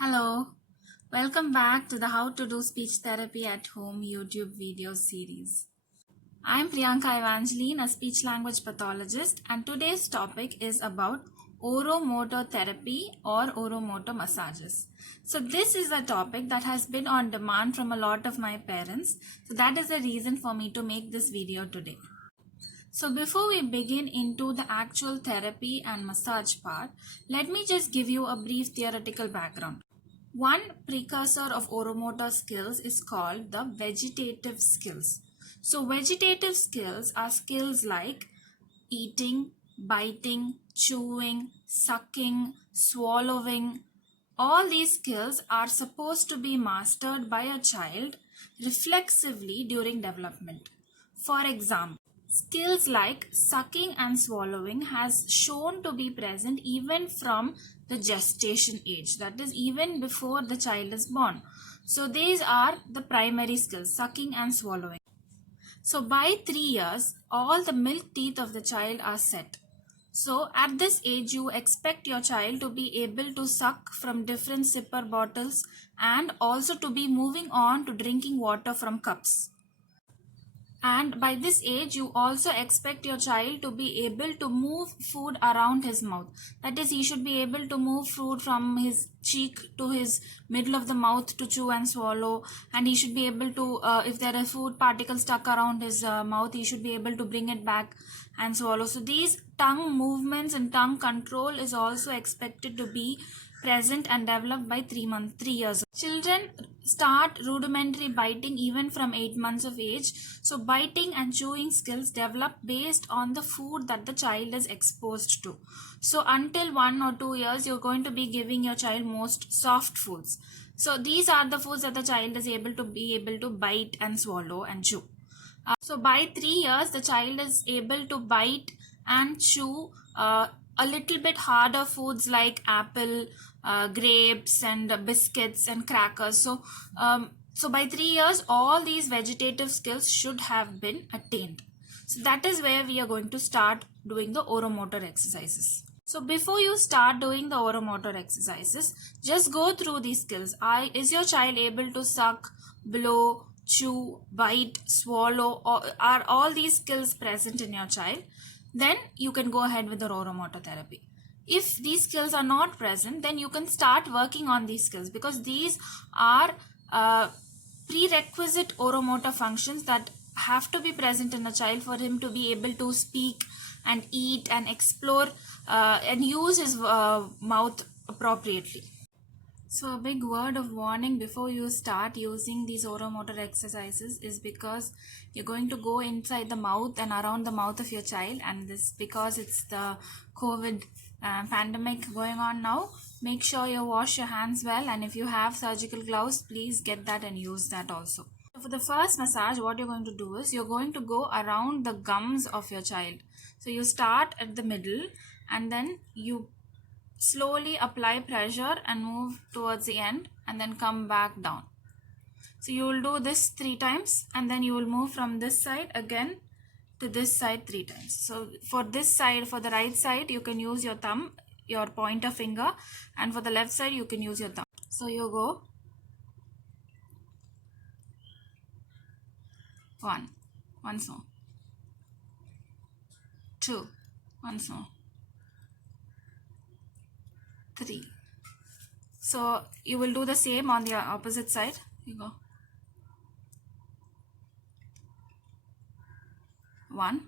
Hello, welcome back to the How to Do Speech Therapy at Home YouTube video series. I'm Priyanka Evangeline, a speech language pathologist, and today's topic is about oromotor therapy or oromotor massages. So, this is a topic that has been on demand from a lot of my parents, so that is the reason for me to make this video today. So before we begin into the actual therapy and massage part, let me just give you a brief theoretical background. One precursor of oromotor skills is called the vegetative skills. So vegetative skills are skills like eating, biting, chewing, sucking, swallowing. All these skills are supposed to be mastered by a child reflexively during development. For example, skills like sucking and swallowing has shown to be present even from the gestation age, that is even before the child is born. So these are the primary skills, sucking and swallowing. So by 3 years, all the milk teeth of the child are set. So at this age, you expect your child to be able to suck from different sipper bottles and also to be moving on to drinking water from cups. And by this age, you also expect your child to be able to move food around his mouth. That is, he should be able to move food from his cheek to his middle of the mouth to chew and swallow. And he should be able to, if there are food particles stuck around his mouth, he should be able to bring it back and swallow. So these tongue movements and tongue control is also expected to be present and developed by 3 years. Children start rudimentary biting even from 8 months of age. So biting and chewing skills develop based on the food that the child is exposed to. So until 1 or 2 years, you're going to be giving your child most soft foods. So these are the foods that the child is able to bite and swallow and chew. So by 3 years, the child is able to bite and chew a little bit harder foods like apple, grapes, and biscuits and crackers. So by 3 years, all these vegetative skills should have been attained. So that is where we are going to start doing the oromotor exercises. So before you start doing the oromotor exercises, just go through these skills. Is your child able to suck, blow, chew, bite, swallow, or are all these skills present in your child? Then you can go ahead with the oromotor therapy. If these skills are not present, then you can start working on these skills, because these are prerequisite oromotor functions that have to be present in a child for him to be able to speak and eat and explore and use his mouth appropriately. So a big word of warning before you start using these oromotor exercises is because you're going to go inside the mouth and around the mouth of your child, and this because it's the COVID pandemic going on now. Make sure you wash your hands well, and if you have surgical gloves, please get that and use that also. For the first massage, what you're going to do is you're going to go around the gums of your child. So you start at the middle and then you slowly apply pressure and move towards the end and then come back down. So you will do this 3 times and then you will move from this side again to this side 3 times. So for this side, for the right side, you can use your thumb, your pointer finger, and for the left side, you can use your thumb. So you go 1, once more, 2, once more, 3. So you will do the same on the opposite side. You go 1,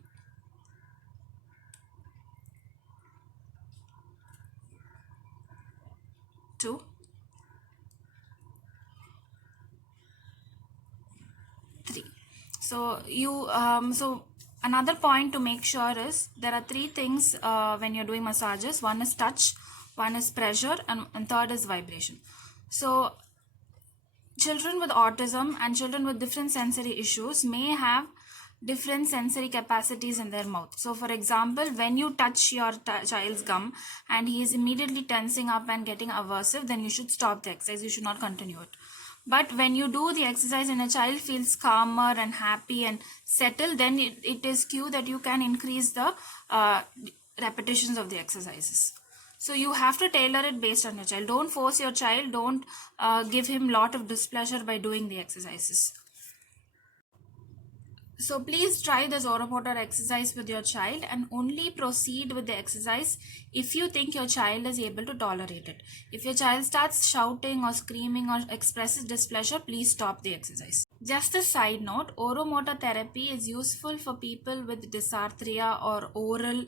2, 3. So you so another point to make sure is there are 3 things when you're doing massages. One is touch, one is pressure, and third is vibration. So children with autism and children with different sensory issues may have different sensory capacities in their mouth. So for example, when you touch your child's gum and he is immediately tensing up and getting aversive, then you should stop the exercise. You should not continue it. But when you do the exercise and a child feels calmer and happy and settled, then it is cue that you can increase the repetitions of the exercises. So you have to tailor it based on your child. Don't force your child. Don't give him lot of displeasure by doing the exercises. So please try this oromotor exercise with your child and only proceed with the exercise if you think your child is able to tolerate it. If your child starts shouting or screaming or expresses displeasure, please stop the exercise. Just a side note, oromotor therapy is useful for people with dysarthria or oral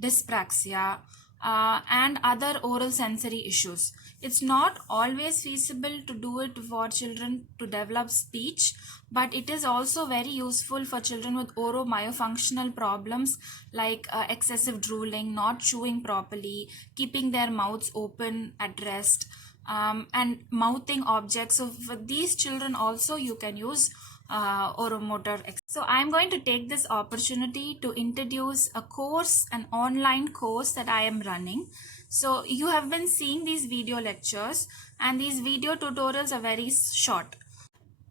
dyspraxia and other oral sensory issues. It's not always feasible to do it for children to develop speech, but it is also very useful for children with oromyofunctional problems like excessive drooling, not chewing properly, keeping their mouths open at rest, and mouthing objects. So for these children also you can use oromotor. So I'm going to take this opportunity to introduce a course, an online course that I am running. So you have been seeing these video lectures and these video tutorials are very short.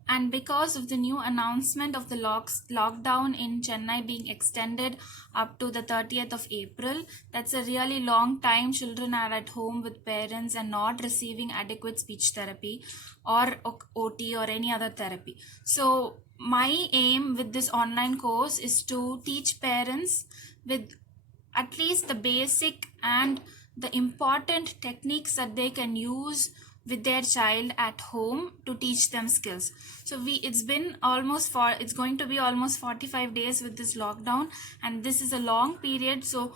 And because of the new announcement of the lockdown in Chennai being extended up to the 30th of April, that's a really long time. Children are at home with parents and not receiving adequate speech therapy or OT or any other therapy. So my aim with this online course is to teach parents with at least the basic and the important techniques that they can use with their child at home to teach them skills. So it's going to be almost 45 days with this lockdown, and this is a long period. So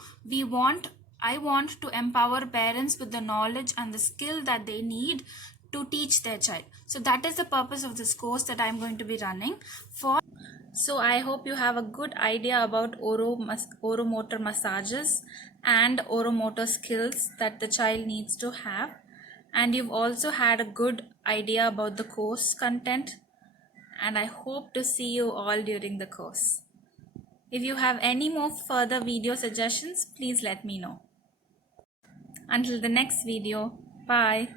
I want to empower parents with the knowledge and the skill that they need to teach their child. So that is the purpose of this course that I'm going to be running for. So I hope you have a good idea about oromotor massages and oromotor skills that the child needs to have. And you've also had a good idea about the course content. And I hope to see you all during the course. If you have any more further video suggestions, please let me know. Until the next video, bye.